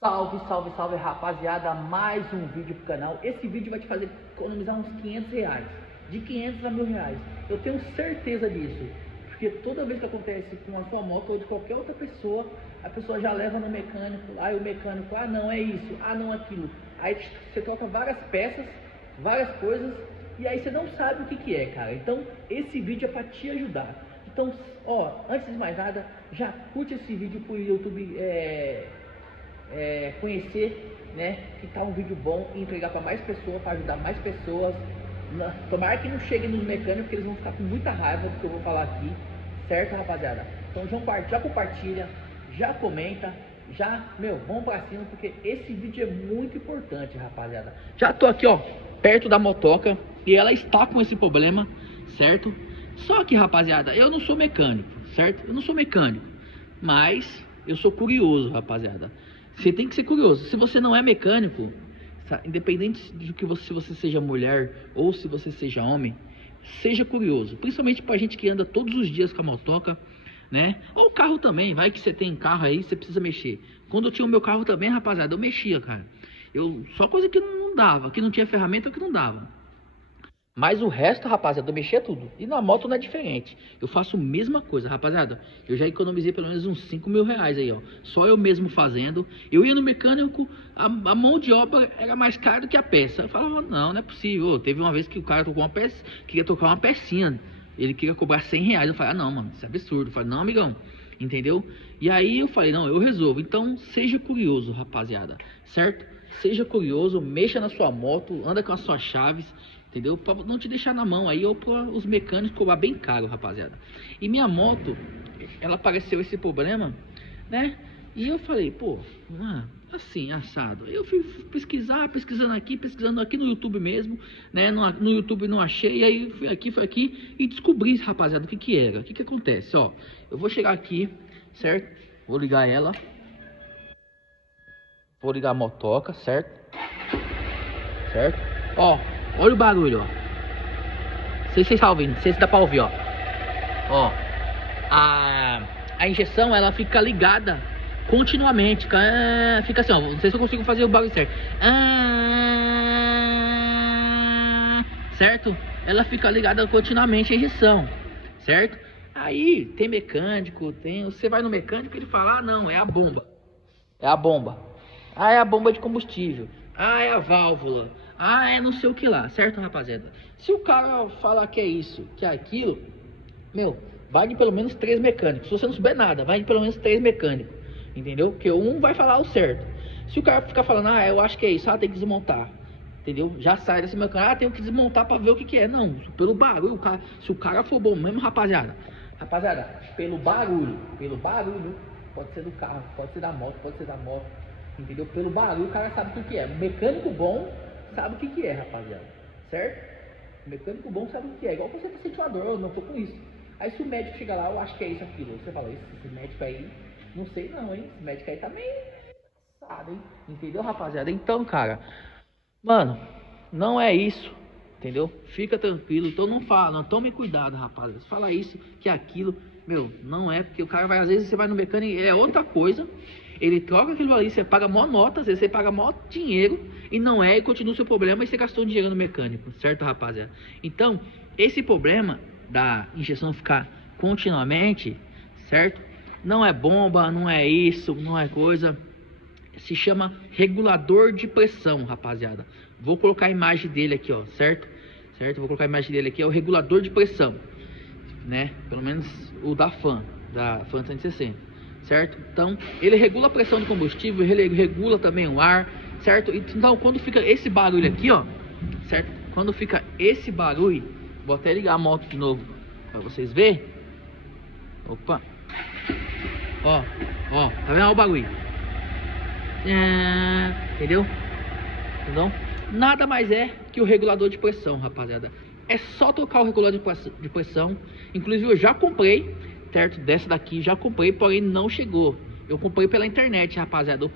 Salve, salve, salve, rapaziada, mais um vídeo pro canal. Esse vídeo vai te fazer economizar uns 500 reais, de 500 a 1000 reais. Eu tenho certeza disso, porque toda vez que acontece com a sua moto ou de qualquer outra pessoa, a pessoa já leva no mecânico, aí o mecânico, ah não, é isso, ah não, aquilo. Aí você troca várias peças, várias coisas, e aí você não sabe o que é, cara. Então esse vídeo é pra te ajudar. Então, ó, antes de mais nada, já curte esse vídeo pro YouTube conhecer, né, que tá um vídeo bom e entregar para mais pessoas, para ajudar mais pessoas. Tomara que não chegue nos mecânicos, porque eles vão ficar com muita raiva do que eu vou falar aqui, certo, rapaziada? Então já compartilha, já comenta, vamos pra cima, porque esse vídeo é muito importante, rapaziada. Já tô aqui, ó, perto da motoca e ela está com esse problema, certo? Só que, rapaziada, eu não sou mecânico, certo? Eu não sou mecânico, mas eu sou curioso, rapaziada. Você tem que ser curioso. Se você não é mecânico, independente de que se você seja mulher ou se você seja homem, seja curioso. Principalmente pra gente que anda todos os dias com a motoca, né? Ou o carro também, vai que você tem carro aí, você precisa mexer. Quando eu tinha o meu carro também, rapaziada, eu mexia, cara. Só coisa que não dava, que não tinha ferramenta, que não dava. Mas o resto, rapaziada, eu mexia tudo. E na moto não é diferente. Eu faço a mesma coisa, rapaziada. Eu já economizei pelo menos uns 5 mil reais aí, ó. Só eu mesmo fazendo. Eu ia no mecânico, a mão de obra era mais cara do que a peça. Eu falava, não é possível. Teve uma vez que o cara tocou uma peça, queria tocar uma pecinha. Ele queria cobrar 100 reais. Eu falei, ah, não, mano, isso é absurdo. Eu falei, não, amigão. Entendeu? E aí eu falei, não, eu resolvo. Então, seja curioso, rapaziada. Certo? Seja curioso, mexa na sua moto, anda com as suas chaves. Entendeu? Pra não te deixar na mão aí, ou para os mecânicos cobrar bem caro, rapaziada. E minha moto, ela apareceu esse problema, né? E eu falei, pô, assim, assado. Eu fui pesquisando aqui no YouTube mesmo, né? No YouTube não achei, e aí fui aqui e descobri, rapaziada, o que era. O que acontece, ó. Eu vou chegar aqui, certo? Vou ligar ela. Vou ligar a motoca, certo? Certo? Ó. Olha o barulho, ó. Não sei se vocês estão ouvindo, não sei se dá pra ouvir, ó. Ó. A injeção, ela fica ligada continuamente. Fica assim, ó. Não sei se eu consigo fazer o barulho certo. Certo? Ela fica ligada continuamente, a injeção. Certo? Aí, tem mecânico, você vai no mecânico e ele fala, ah, não, é a bomba. É a bomba. Ah, é a bomba de combustível. Ah, é a válvula. Ah, é não sei o que lá, certo, rapaziada? Se o cara falar que é isso, que é aquilo, vai de pelo menos 3 mecânicos. Se você não souber nada, vai de pelo menos 3 mecânicos, entendeu? Porque um vai falar o certo. Se o cara ficar falando, ah, eu acho que é isso, tem que desmontar, entendeu? Já sai desse mecânico, tem que desmontar pra ver o que é. Não, pelo barulho, se o cara for bom mesmo, rapaziada, pelo barulho, pode ser do carro, pode ser da moto, entendeu? Pelo barulho o cara sabe o que é. Mecânico bom sabe o que é, rapaziada, certo? O mecânico bom sabe o que é. Igual você tá sentindo uma dor, eu não tô com isso. Aí se o médico chegar lá, eu acho que é isso, aquilo. Você fala, esse médico aí, não sei não, hein? Esse médico aí tá meio cansado, hein? Entendeu, rapaziada? Então, cara, mano, não é isso, entendeu? Fica tranquilo. Então não fala, não tome cuidado, rapaziada. Fala isso, que aquilo, não é, porque o cara vai, às vezes você vai no mecânico, é outra coisa. Ele troca aquilo ali, você paga maior nota, às vezes você paga maior dinheiro e não é, e continua o seu problema e você gastou dinheiro no mecânico, certo, rapaziada? Então, esse problema da injeção ficar continuamente, certo? Não é bomba, não é isso, não é coisa. Se chama regulador de pressão, rapaziada. Vou colocar a imagem dele aqui, ó, certo? Vou colocar a imagem dele aqui, é o regulador de pressão, né? Pelo menos o da Fan 160. Certo? Então, ele regula a pressão do combustível, ele regula também o ar, certo? Então, quando fica esse barulho aqui, ó, certo? Quando fica esse barulho, vou até ligar a moto de novo para vocês verem. Opa. Ó, tá vendo o barulho? Entendeu? Nada mais é que o regulador de pressão, rapaziada. É só trocar o regulador de pressão. Inclusive, eu já comprei, certo? Dessa daqui já comprei, porém não chegou. Eu comprei pela internet, rapaziada. Eu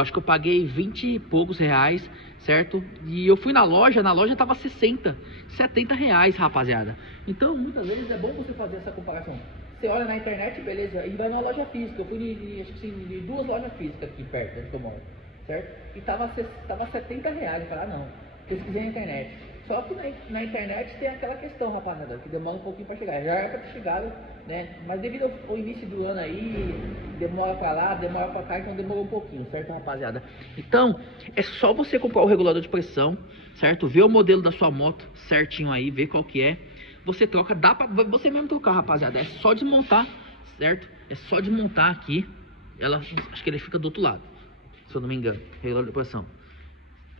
acho que eu paguei 20 e poucos reais, certo? E eu fui na loja tava 60, 70 reais, rapaziada. Então muitas vezes é bom você fazer essa comparação. você olha na internet, beleza, e vai numa loja física. Eu fui acho que de 2 lojas físicas aqui perto, onde eu moro, certo? E tava R$70. Eu falei, não, pesquisei na internet. Só que na internet tem aquela questão, rapaziada, que demora um pouquinho pra chegar. Já era pra ter chegado, né? Mas devido ao início do ano aí, demora pra lá, demora pra cá, então demorou um pouquinho, certo, rapaziada? Então, é só você comprar o regulador de pressão, certo? Ver o modelo da sua moto certinho aí, ver qual que é. Você troca, dá pra você mesmo trocar, rapaziada. É só desmontar, certo? É só desmontar aqui. Acho que ele fica do outro lado, se eu não me engano, regulador de pressão,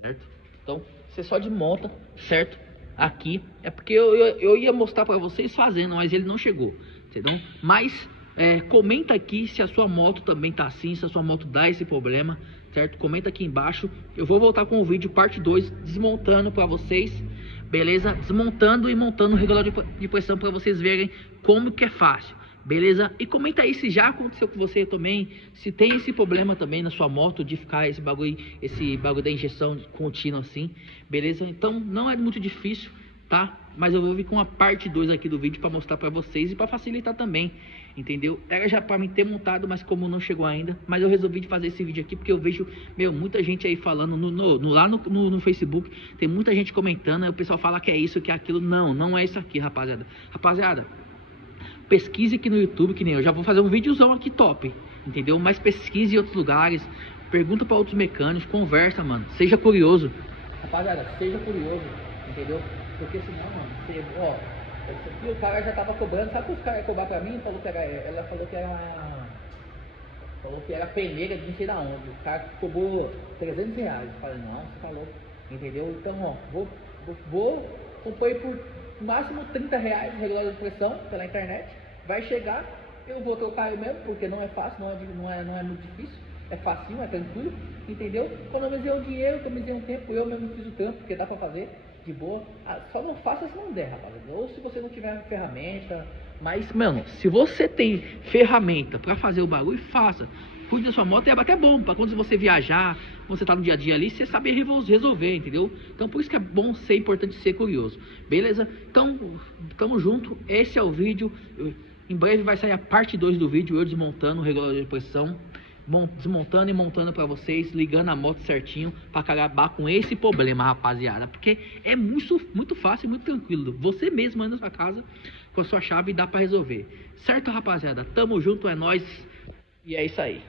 certo? Então, você só desmonta, certo? Aqui, é porque eu ia mostrar pra vocês fazendo, mas ele não chegou, entendeu? Mas, comenta aqui se a sua moto também tá assim, se a sua moto dá esse problema, certo? Comenta aqui embaixo. Eu vou voltar com o vídeo parte 2, desmontando pra vocês, beleza? Desmontando e montando o regulador de pressão pra vocês verem como que é fácil. Beleza? E comenta aí se já aconteceu com você também, se tem esse problema também na sua moto de ficar esse bagulho da injeção contínua assim, beleza? Então não é muito difícil, tá? Mas eu vou vir com a parte 2 aqui do vídeo para mostrar para vocês e para facilitar também, entendeu? Era já para mim ter montado, mas como não chegou ainda, mas eu resolvi de fazer esse vídeo aqui porque eu vejo, muita gente aí falando lá no Facebook, tem muita gente comentando, aí o pessoal fala que é isso, que é aquilo. Não é isso aqui, rapaziada. Pesquise aqui no YouTube, que nem eu já vou fazer um videozão aqui top, entendeu? Mas pesquise em outros lugares, pergunta para outros mecânicos, conversa, mano, seja curioso. Rapaziada, seja curioso, entendeu? Porque senão, mano, isso aqui o cara já tava cobrando, sabe o que os caras iam cobrar pra mim? Ela falou que era peneira de não sei da onde, o cara cobrou R$300. Eu falei, não, você tá louco, entendeu? Então, ó, vou comprar por máximo R$30 regulador de pressão pela internet, vai chegar, eu vou trocar eu mesmo, porque não é fácil, não é muito difícil, é facinho, é tranquilo, entendeu? Economizei um dinheiro, economizei um tempo, eu mesmo fiz o trampo, porque dá pra fazer de boa. Só não faça se não der, rapaziada, ou se você não tiver ferramenta. Mas, mano, se você tem ferramenta pra fazer o bagulho, faça. Cuide da sua moto, é até bom, pra quando você viajar, quando você tá no dia a dia ali, você saber resolver, entendeu? Então, por isso que é bom ser importante ser curioso, beleza? Então, tamo junto, esse é o vídeo. Em breve vai sair a parte 2 do vídeo, eu desmontando o regulador de pressão, desmontando e montando pra vocês, ligando a moto certinho pra acabar com esse problema, rapaziada. Porque é muito fácil e muito tranquilo. Você mesmo anda na sua casa com a sua chave e dá pra resolver. Certo, rapaziada? Tamo junto, é nóis. E é isso aí.